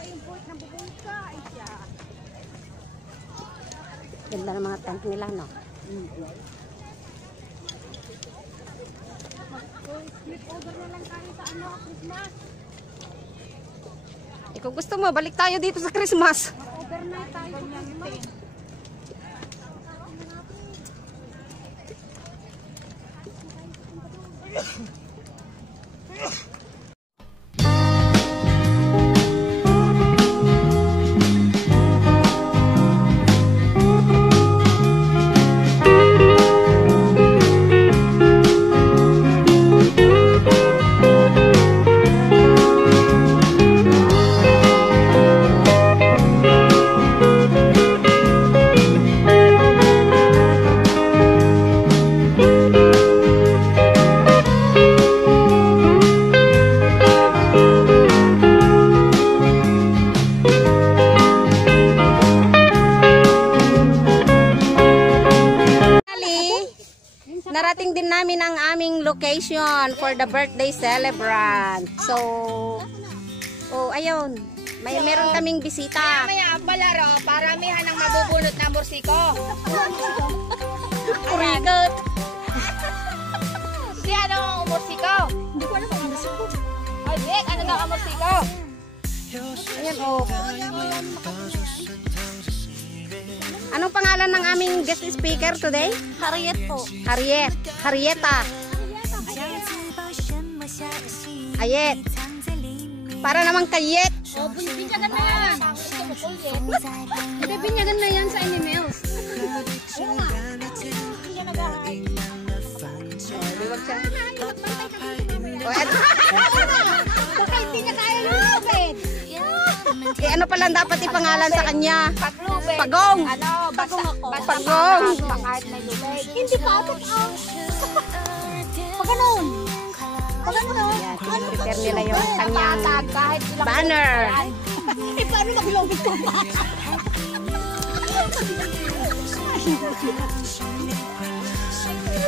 import ng bubungka. Ganda ng mga tent nila, no? Split order na lang tayo sa ano, Christmas. Kung gusto mo, balik tayo dito sa Christmas. Overnight tayo sa Christmas. Narating din namin ang aming location for the birthday celebrant. So, ayun. Meron kaming bisita. Maya, palaro, paramihan ang mabubunot na mursiko. Kurigot. Si ano ang mursiko? Hindi ko alam ang mursiko. Ay, Vic, ano daw ang mursiko? Ayan, Anong pangalan ng aming guest speaker today? Harriet po. Harrieta. Ayet. Para namang kayet. Oh, binyagan na yan. Hindi, binyagan na yan sa animals. Oo nga. Hindi siya nag-ahay. Biwag siya. Baka hindi niya kaya lumapit. Ano pala dapat ipangalan sa kanya? Paglubid. Pagong. Ano, basta Pagong. kahit may lubid. Hindi pa ako. Pag ganun. Pag ganun. Prepare nila yung kanyang Kahit ilang banner. Eh, paano maglubid ko pa?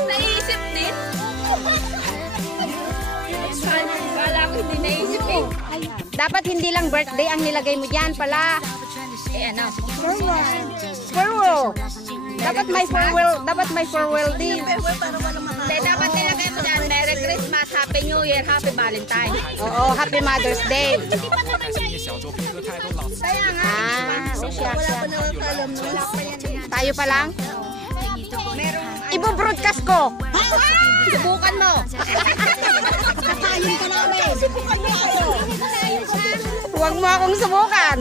Naisip din? Wala ko hindi naisip eh. Dapat hindi lang birthday ang nilagay mo dyan pala. Eh ano? Farewell. Dapat may farewell din. Hindi, dapat nilagay mo dyan. Merry Christmas, Happy New Year, Happy Valentine. Oo, Happy Mother's Day. Hindi pa naman niya kaya nga. Siya. Wala pa yan. Tayo pa lang. Merong Ibo-broadcast ko. subukan mo. Kakayin ka namin. Subukan mo ako. Huwag mo akong subukan.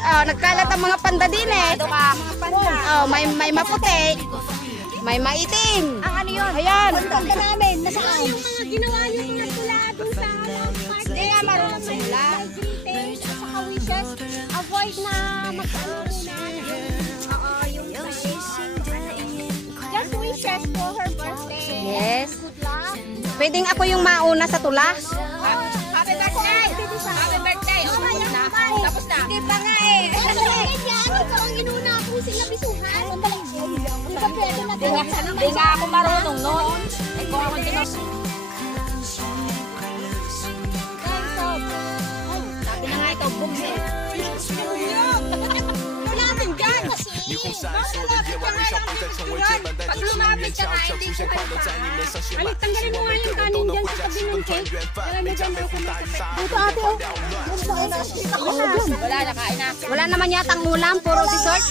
Nagkalat ang mga panda din eh. May maputi. May maitim. Ang ano yun? Ayan. Panda namin. Nasaan? Yung mga ginawa niyo na pula doon sa park. Hindi nga marunong pula. Greetings at saka wishes. Avoid na mag-ano na. Oo, yung just wishes for her birthday. Yes. Good luck. Pwedeng ako yung mauna sa tula. Happy birthday! Happy birthday! Oh, tapos na. Tapos na. Hindi pa nga eh. Ikaw ang inuna akong sinabisuhan. Hindi nga ako marunong noon. Ay, kung ako din ako. Sabi na nga ito, books eh. Natin dyan! Pag lumapit ka na, hindi ko kayo pa. Tanggalin mo nga yung kanin dyan sa tabi ng cake. Dito ate oh. Wala na, kain na. Wala naman yatang ulam, puro dessert.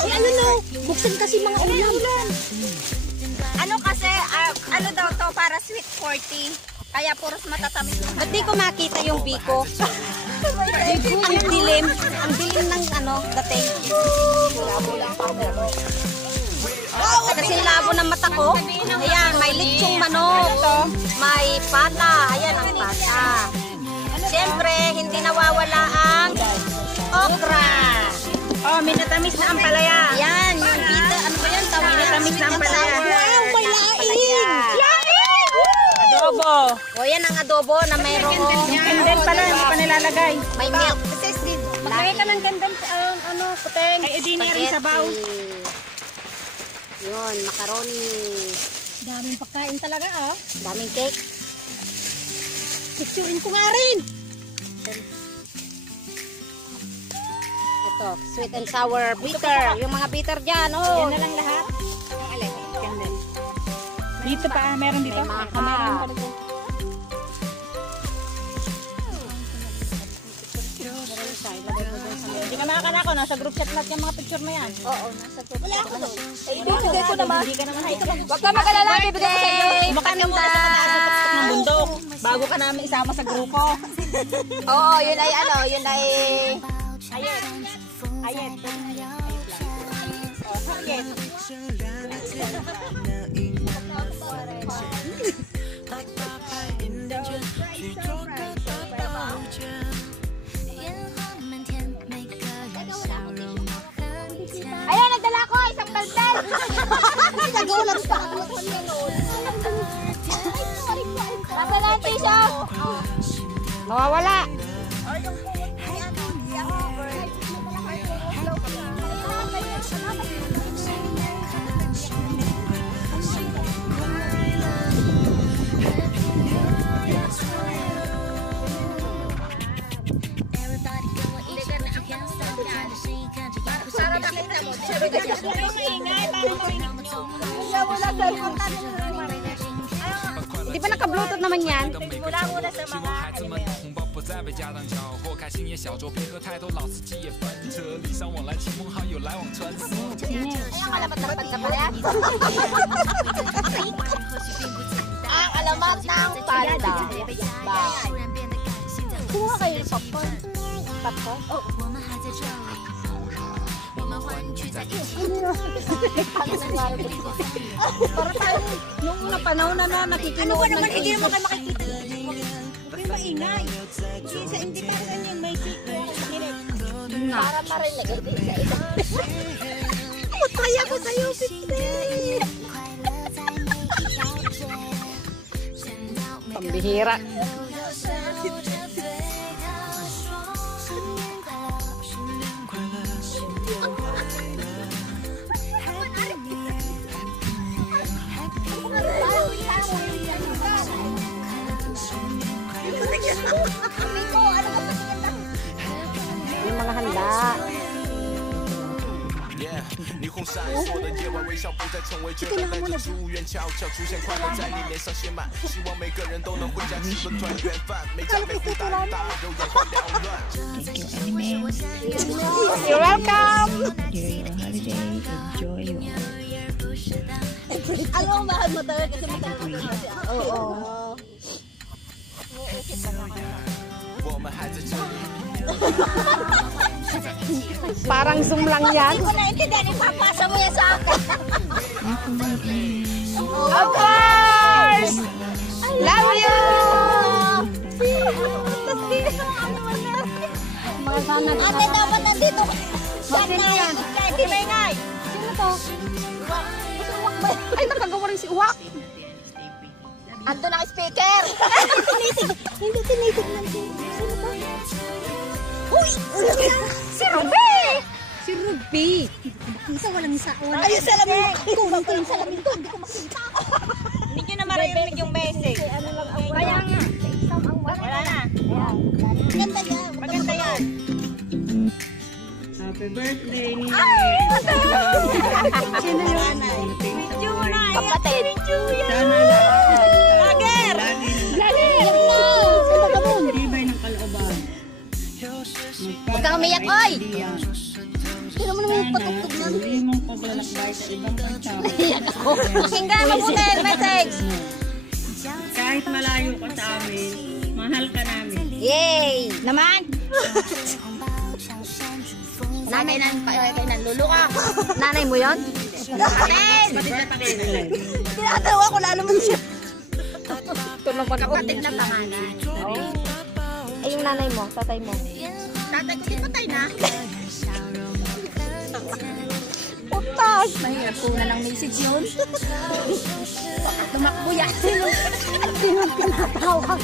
Ay ano no, buksan kasi mga ulam. Ano kasi, ano daw to para sweet 40. Kaya puros matatamis na. Ba't di ko makita yung biko? Ang dilim. Ang dilim ng dating. Kasi labo ng mata ko. Ayan, may litsong manok. May pata. Ayan ang pata. Siyempre, hindi nawawala ang okra. Oh, minatamis na ang palaya. Ayan, yung pita. Ano ba yan? Minatamis na ang palaya. Wow, may laing! Adobo. O, yan ang adobo na mayroong Kandel pala, hindi pa nilalagay. may milk. Maglagay ka ng kandel, puteng. Ay, edi na rin sabaw. Yun, macaroni. Daming pagkain talaga ah. Daming cake. Picturein ko nga rin. To, sweet and sour bitter. Yung mga bitter dyan, oh. Yan na lang lahat. Dito pa, meron dito. May maka. Meron pa dito. Hindi ka makakanako, nasa group chat lahat yung mga picture mo yan. Oo, nasa group. Wala ako doon. Ibibigay ko naman. Hindi ka naman high. Huwag ka magalala, bibigay ko sa iyo. Umakan ka muna sa taas at tuktok ng bundok. Bago ka namin isama sa grupo. Oo, yun ay ano, yun ay... Ayet. Ayet. Oh, target. Ayun, nagdala ko isang palpel. Nagulat pa ako. Nasa na yung tissue? Mawawala. Di ba naka-bluetooth naman yan? Mula-mula sa mga ano yan. 不再被家当搅和，开心也小酌，边喝太多，老司机也翻车，礼尚往来，亲朋好友来往穿梭。 Ang alamat ng pala. Ang alamat ng palda. Ba? Kuha kayo ng popcorn. Popcorn? Oh. Para tayo, nung una panahon na nakikinood. Ano ba naman, hindi naman kayo makikita. Huwag maingay. Hindi para sa inyo may secret. Para marinig. Mataya ko sa'yo, Piste. Pambihira. Yung mga handa. 霓虹闪烁的夜晚，微笑不再成为绝望，带着祝愿悄悄出现，快乐在你脸上写满，希望每个人都能回家吃顿团圆饭，没家没负担，大肉眼花缭乱。 You're welcome! Enjoy your holiday. Enjoy your Alam mo, mahal mo talaga kasi matagal mo kasi. Oo. 我们还在这里。 Parang Zoom lang yan. Hindi ko naintindihan, ipapasa mo yan sa akin. Of course! Love you! Mga sana. Ate, dapat nandito. Sino yan? Hindi maingay. Sino to? Ay, nakagawa rin si Uwak. Ando na speaker. Hindi tinitignan siya. Sino to? Uy! Si Ruby! Si Ruby! Isa walang isa. Ayun, salamin ko. Kunin ko yung salamin ko. Hindi ko makita. Hindi nyo na marinig yung message. Kaya nga. Wala na. Maganda yan. Maganda yan. happy birthday, Nina. Sino yun? Video mo na. Kapatid. Sana lahat. Lager! Lagi. Sino ka mo? Tibay ng kalooban. Huwag kang umiyak, oy! Diyan. Sino mo naman yung patugtog yan? Hindi mong paglalakbay sa ibang bansa. Iyak ako. Pakinggan mabuti ang message. Kahit malayo ka sa amin, mahal ka namin. Yay! Naman? Nanay ng lulu ka. Nanay mo yun? Kapatid! Tinatawa ko lalo mo siya. Kapatid na pangalan. Ay, yung nanay mo, tatay mo. Tatay ko, di patay na. Putas! Mahirap po na ng message yun. Baka tumakbo yan. Sino tinatawag?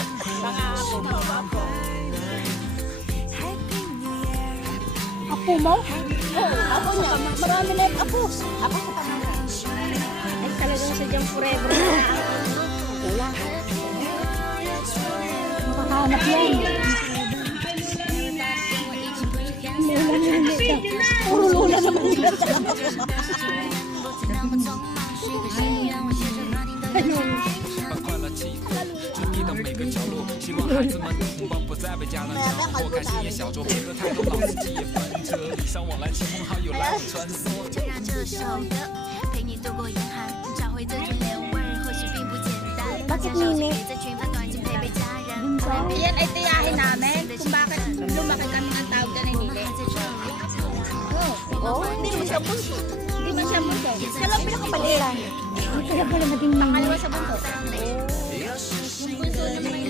Apo mo? Oo, apo niya. Marami na yung apo. Apo sa pangalan. Ay, talagang sadyang forever na. Wala. Makahanap yan. Wala na 把快乐气氛传递到每个角落，希望孩子们的红包不再被家长掌握，开心也小酌，别喝太多，老司机也翻车，礼尚往来，亲朋好友来穿梭。就让这首歌陪你度过严寒，找回这种年味儿，或许并不简单。Bakit nini? Yan ay tiyahin namin kung bakit lumaki kami ng tawag na nilili. Oo, hindi naman siya bunso. Hindi man siya bunso. Siya lang pinakapalitan. Hindi kaya pala naging Pangalawa sa bunso. Yung bunso na may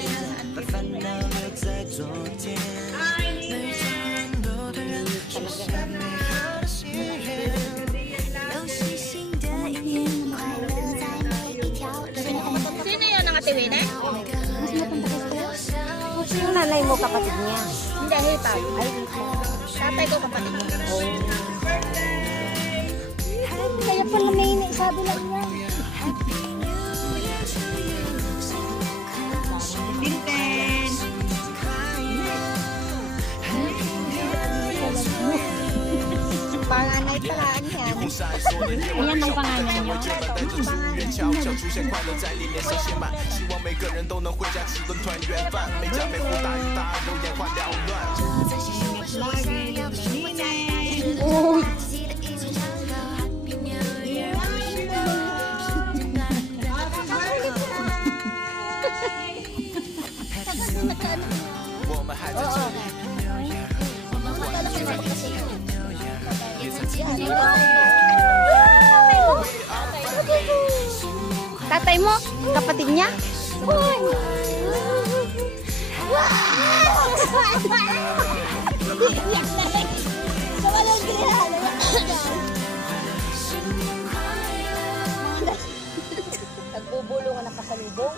Sino yun ang atiwin eh? Yung nanay mo, kapatid niya. Hindi, hipag. Ay, Tatay ko kapatid niya. kaya pala may sabi lang niya. Binten. Panganay pala niya. Ayan ang pangalan niyo。带着祝愿悄悄出现，快乐在你脸上写满，希望每个人都能回家吃顿团圆饭，每家每户大鱼大肉眼花缭乱。 我们还在这里，我们欢聚在一起，也曾经历过。 Tatay mo, kapatid niya. Nagbubulungan na pasalubong.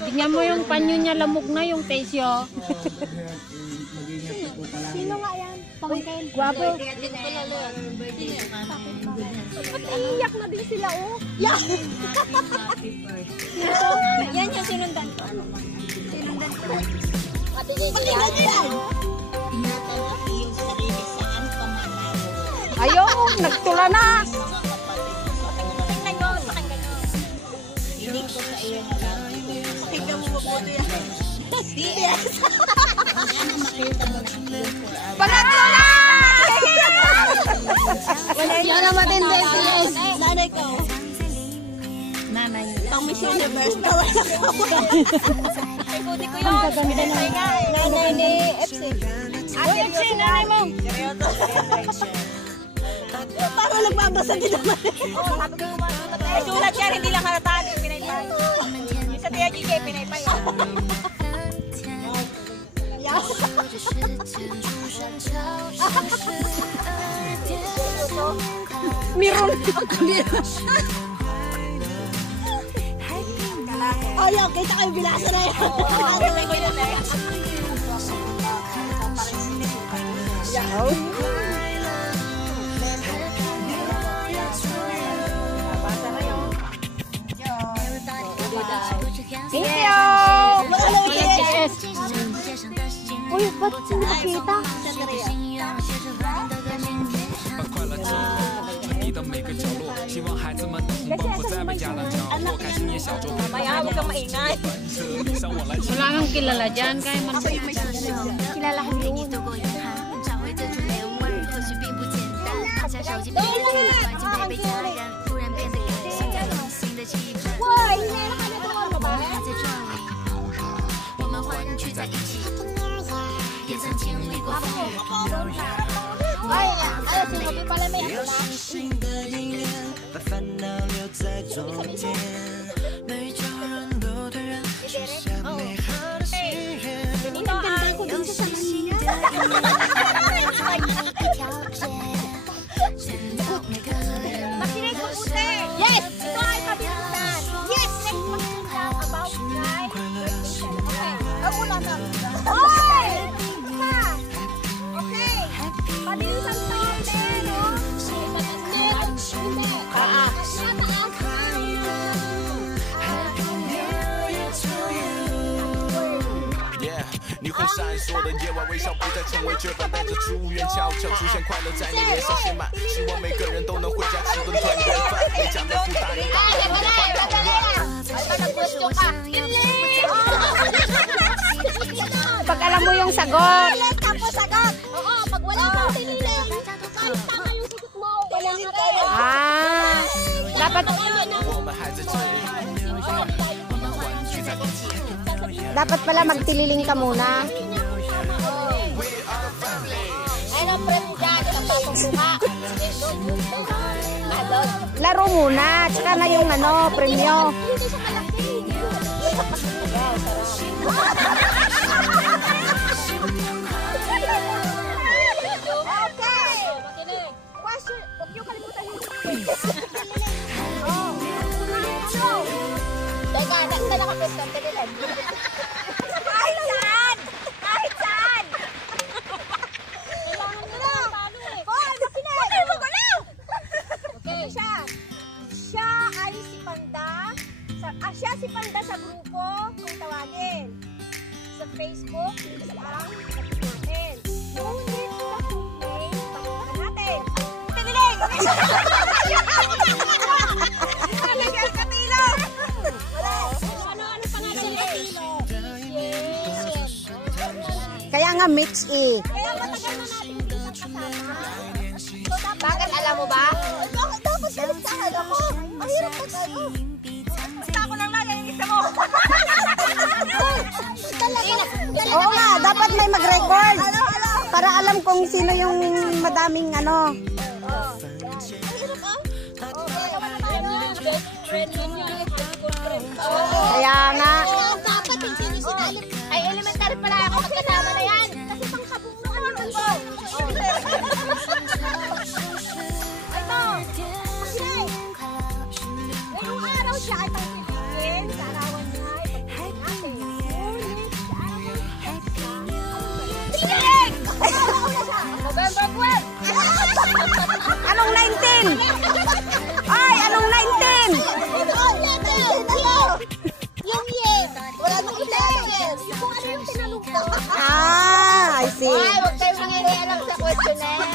Tingnan mo yung panyo niya, lamog na yung tesyo. Sino nga yan? Pamangkin. Guwapo. Iiyak na din sila, oh. Yan! Yan yung sinundan ko. Sinundan ko. Pakinggan yan! Ayaw, nagtula na! Tingnan nyo, pakinggan nyo. Hindi ko sa iyo na lang. Pakinggan mo mabuti yan. Yes! Pangatlo na! Yan ang matindi, yes. Nanay ko. Nanay. Pang Miss Universe na wala ko. Ay, buti ko yun. Pinasay nga eh. Nanay ni FC. Uy, FC, nanay mo. Parang nagbabasa din naman. Oo, sabi ko ay sulat yan, hindi lang halataan yung pinaypay. Yung sa Tia GJ, pinaypay. Meron. Ayaw, kita kayo bilasa na yan. Pinaypay ko yun eh. Thank you! Yes! Uy, ba't nakita? 把快乐气氛传递到每个角落，希望孩子们的红包不再被家长掌握，开心也小酌，别喝 Maya, huwag kang maingay. 车，礼尚往来，亲 Wala kang kilala dyan, kaya man. Kilala ko yun. 找回这种年味儿，或许并不简单。放下手机，背着电脑，短信陪陪家人，突然变得感性，在温馨的气氛。我们还在这里，我们欢聚在一起，也曾经历过风雨。 Ay, sinabi pala may ako na. 把烦恼留在昨天，每个人都对人许下美好的心愿。 Ganda ko din sa kanya. Makinig ko puti. Yes! Ito ay pabilisan. Yes! Next pabilisan about life. Okay. Ako na na. Hoy! Ha! Okay. Pabilisan sa atin, no? Hindi. 闪烁的夜晚，微笑不再成为绝版，带着祝愿悄悄出现，快乐在你脸上写满，希望每个人都能回家吃顿团圆饭，每家每户大人大人都换掉乱。 Pag alam mo yung sagot. Tapos sagot. Oo, pag wala kang tiniling, kahit tama yung sagot mo, wala ka rin. Ah, dapat pala magtililing ka muna. Ay, ang prep dyan, napapagbuka. Laro muna, tsaka na yung ano, premyo. Hindi siya malaki. Okay. Question, huwag niyo kalimutan yung Teka, nasa naka-question, tinilan. Kahit saan! Kahit saan! Kailangan mo na! Hoy, makinig! Okay, magulo! Okay, siya ay si Panda. Siya si Panda sa grupo, kung tawagin. Sa Facebook, is ang sagot natin. Ngunit sa complaint, pakita natin. Tiniling! Talagang katilo! Ano pa natin katilo? Kaya nga mix eh. Kaya matagal na natin hindi kasama. Bakit alam mo ba? Tapos salit ako. Ang hirap mag-ano. Basta ako lang lang yung isa mo. Oo nga, dapat may mag-record. Para alam kung sino yung madaming ano. Kaya nga. Dapat yung sinisinalip. Ay, elementary pala ako. Magkasama na yan. Kasi pangkabong mo naman ko. Ito. Kasi, ngayong araw siya ay pagpipigin sa arawan niya. Ipagpipigin natin. Tinig! November 12! Anong 19? Ay, anong 19? Yung yen. Wala nang yen. Kung ano yung tinanong ko. Ah, I see. Ay, huwag kayo mangyayari sa questionnaire.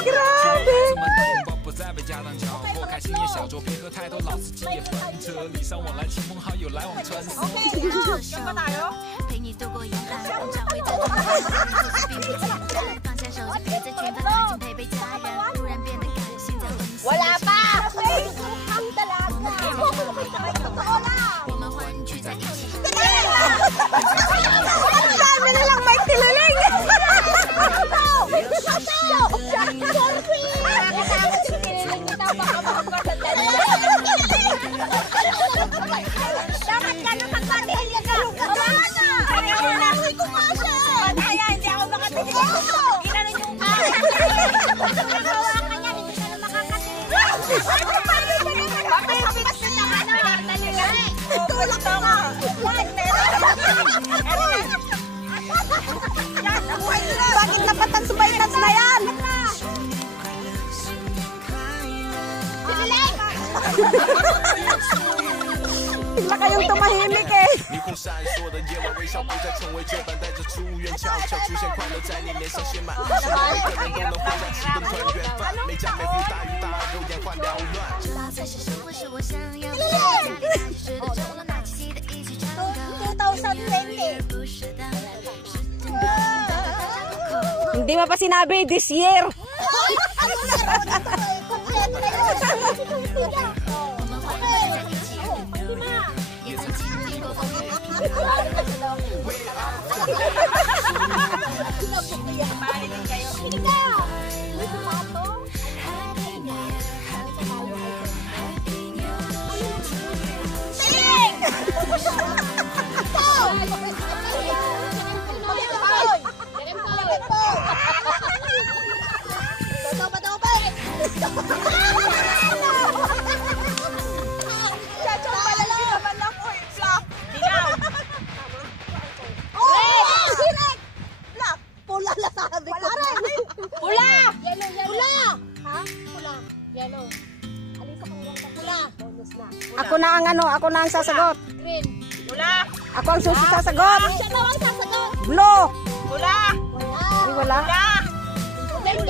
Grabe. 不再被家当搅和，开心也小酌，别喝太多，老司机也翻车，礼尚往来，亲朋好友来往穿梭。陪你度过严寒，找回自己的自信并不简单。放下手机，别再群发感情，陪陪家人，突然变得感性在温馨。 Wala pa! Ang dalaga. Totoo lang. 我们欢聚在一起。 Ang dami na lang may tililing. Dapat ka na magpatihil ka. Kaya hindi ako makatihil. Ginanon yung hawakan niya, hindi ka na makakatihil. Bakit bigas na ano? Tulak ka. Bakit napatan-subaytas na yan? Bigla kayong tumahimik eh. 霓虹闪烁的夜晚，微笑不再成为绝版，带着祝愿悄悄出现，快乐在你脸上写满，希望每个人都能回家吃顿团圆饭，每家每户大鱼大肉眼花缭乱。知道才是生活，是我想要的。觉得中了那气息的一起唱歌。 2020. 不舍得，是真的。 Hindi mo pa sinabi this year. Ano na ron ito eh? Kompleto na yun. 我们欢聚在一起，也曾经历过风雨。 Hindi ka! Dito ba ito? Tiling! na ang sasagot. Green. Pula. Ako ang sasagot. Siya daw ang sasagot. Blue. Pula. Ay, wala. Pula. Pink.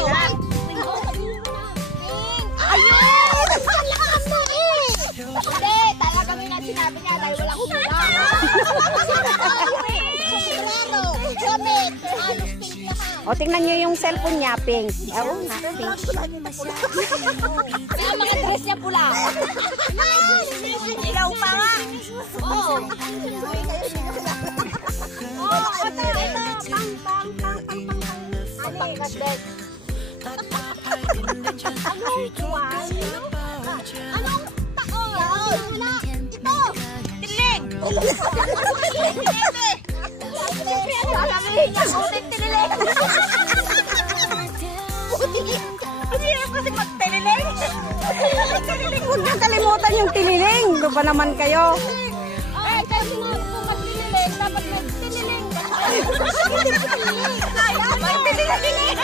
Ayun! Lakas na eh! Hindi, talagang yun ang sinabi niya dahil wala humula. Sombrero, damit, halos pink lahat. O, tingnan nyo yung cellphone niya, pink. Oo nga, pink. Kaya mga dress niya pula. Ilaw pa nga. Oo. Pangkat din. Anong buwan? Anong taon? Ito! Tiling. Siyempre, sasabihin niya, ulit tinilig. Ang hirap kasi magtililing. Huwag nang kalimutan yung tiniling. Ano ba naman kayo? Ay, kasi nga kung magtinilig, dapat magtiniling. Magtinilig.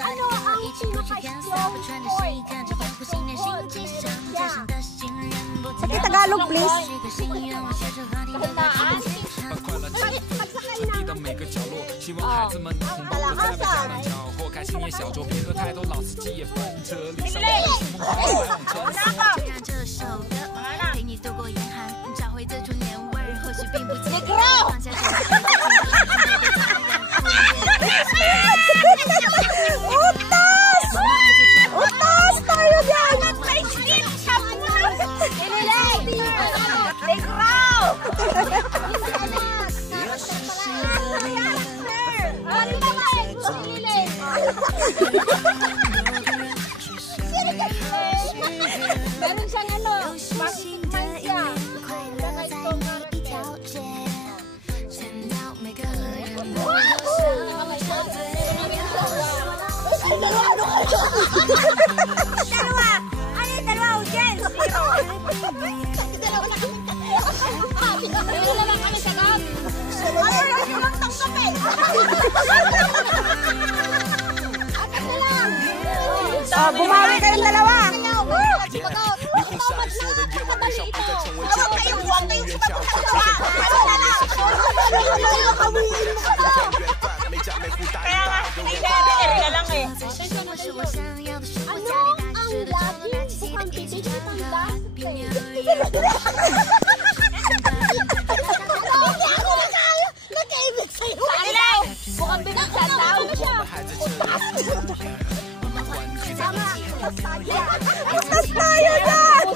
Ano ang pinaka-strong point? Sa Tagalog, please. Kahinaan? Pagsakay ng kalakasan. Utas! Utas tayo dyan! Tinilig! Negraw. Ano naman? Tinilig! Meron siyang ano, mansya. Saka itong Dalawa. Ano yung dalawa audience? dalawa na kami. Dalawa lang kami sa gab. Ano yung lang tanggapin? Akat na lang. Bumawi kayong dalawa. Huwag kayong Kaya nga, ere na lang eh. Ano ang laging mukhang bibig ni Panda? Nakaibig sa'yo. Tiling. Mukhang bibig sa tao. Sama. Utas tayo dyan!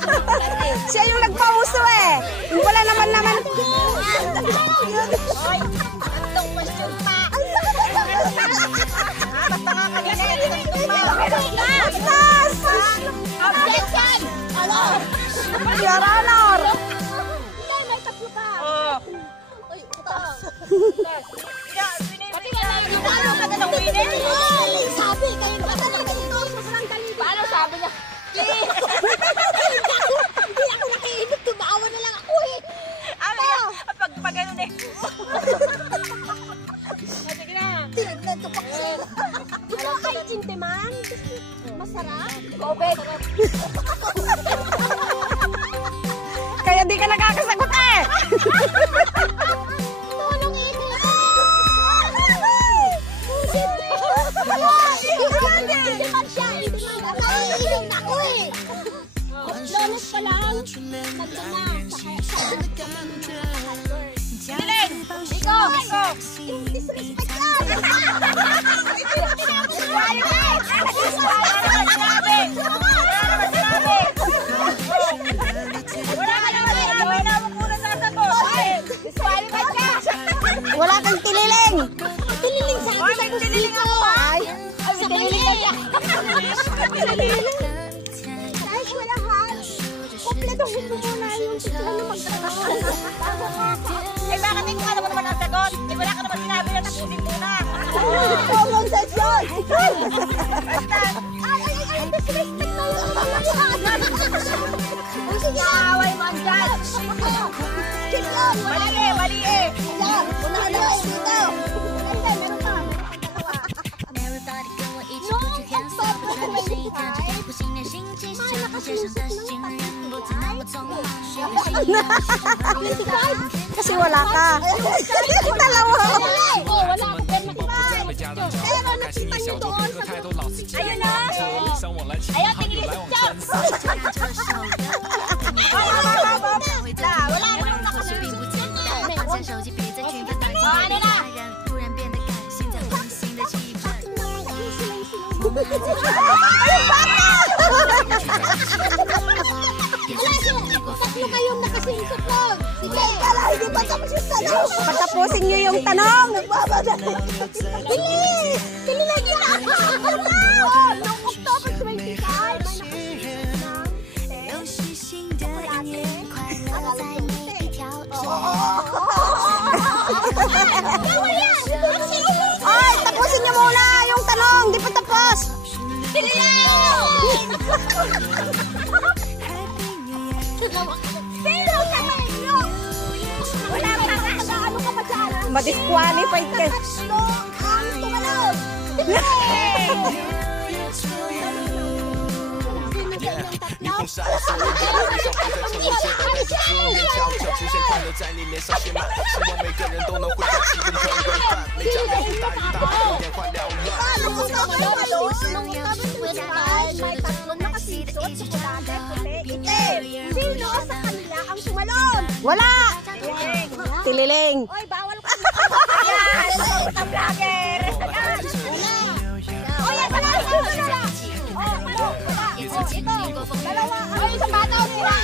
Siya yung nagpauso eh. Wala naman. Tatlong question pa. Utas! Objection! Ano? Your Honor! Hindi, may tatlo pa. Oh. Ay, utas. Pati na lang yung ano ka na winner. Sabi, kayo ba talaga ito? Masarang dali. Paano sabi niya? Hindi ako nakiibig. Tumawa na lang ako eh. Pag ganun eh. Sige na. Tinagnan to pa kasi. Ano ay jinteman? Masarap? Gobek. Kaya di ka nakakasagot eh! Tulong eh. Jinteman siya. Jinteman. Naiinom na ako eh. Lones pa lang. Nandun na. Tiling. Iko. Disrespect yan. Wala kang tiniling! Tiniling sa akin. Tiniling ako. Ay! Sa mali. Guys, wala hal. Kompletuhin mo muna yung titulo ng magtrabaho. Eh bakit ikaw alam mo naman ang sagot? Eh wala ka naman sinabi na tapusin muna. Common sense yun. Ay, disrespect na yun. Ang sinaway mo ang judge. Chill lang. Mali eh. Yan, unahan na kayo dito. Hindi, meron pa. Meron pa dalawa. Nung October 街上的行人不再那么匆忙，需要时间Kasi wala ka. Dalawa. Wala ka pero pero nakita niyo doon sa ayun na. Ayun, tingin sa chat. Wala naman 或许并不简单，放下手机，别再群发短信给他人，突然变得感性，在温馨的气氛。 Tatlo kayong nakasingsot lang. Sige, kala, hindi pa tapos yung tanong. Patapusin niyo yung tanong. Bilis! Kinilag yun ako! Noong October 25, may nakasingsot ng 有细心的一年，快乐在每一条街。 Ay, tapusin niyo muna yung tanong. Di pa tapos. Sino sa inyo? Wala pa ano ka pa dyan? Ma-disqualified ka. Tatlo ang tumalog. Sino 霓虹闪烁，我的微笑不再成为借代，带着祝愿悄悄出现，快乐在你脸上写满，希望每个人都能回家气氛团圆饭，每家每户大鱼大肉，眼花缭乱。 may tatlong nakasingsot, tsokolate, puti, itim. Sino sa kanila ang tumalon? Wala. Tililing. Oy, bawal ka. Yan! Ito vlogger! Yan! Wala! Oy, yan! Wala! Wala! Oh, wala! Wala! Ito! Dalawa! Oy, isang bata o sila!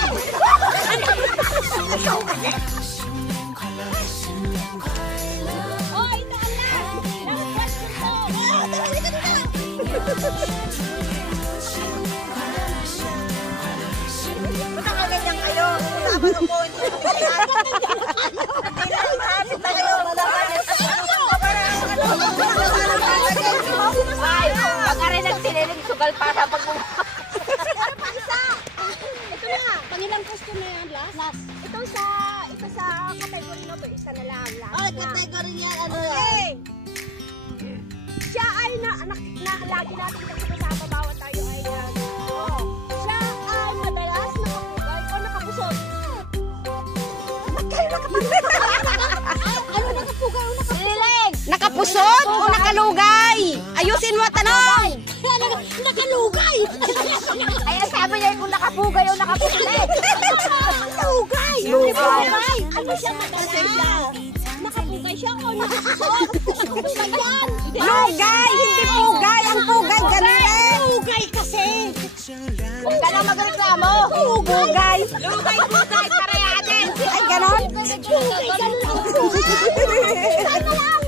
Oy, ito ang last! Last question to! Basta ka ganyan kayo. Usapan ako, hindi ko Ay, baka rin nagtiniling sugal para pag Pero pa isa! Ito na! Pangilang question na yan, last? Last. Ito sa category na to, isa na lang. Last na. category niya, Okay. Siya ay lagi natin kasama bawat tayo ay siya ay madalas nakapugay o nakapusot. Ba't kayo nakapugay? Ano nakapugay o nakapusot? Siniling! Nakapusot o nakalugay? Ayusin mo tanong. Nakalugay! Ay, sabi niya kung nakapugay o nakapusot. Lugay! Lugay. Ano siya madalas? Nakapugay siya o nakapusot? Nakapugay yan! Lugay, hindi pugay. Ang pugay, ganun. Lugay kasi! Huwag ka na magreklamo. Pugay. Lugay, parehatin. Ay, ganun. Lugay, ganun ang pugay! Sana lang!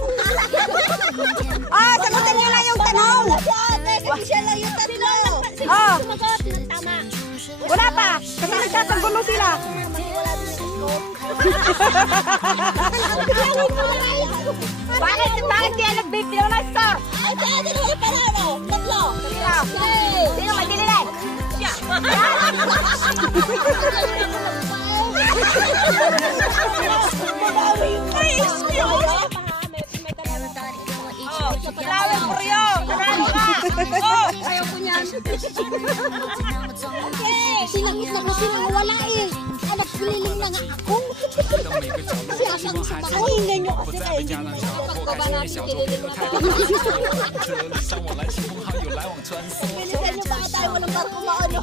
Ah, sagutin niyo lang yung tanong. Kasi siya lang yung tanong. Oh. Sumagot ng tama. Wala pa. Kasi nagtatanggolo sila. Bakit kaya nag-bake nila ng store? Ay, pwede na yung panalo. Tatlo. Sino magdililan? Siya. Flower for you. Kanano ka? Ayaw ko niyan. Sinangis na kasi nang wala eh. Anak, kuliling na nga ako. Kasi asang sa bahay. Ingay nyo kasi kayo. Pagkaba natin kililing na ako. Bilisan nyo baka tayo walang barko maano.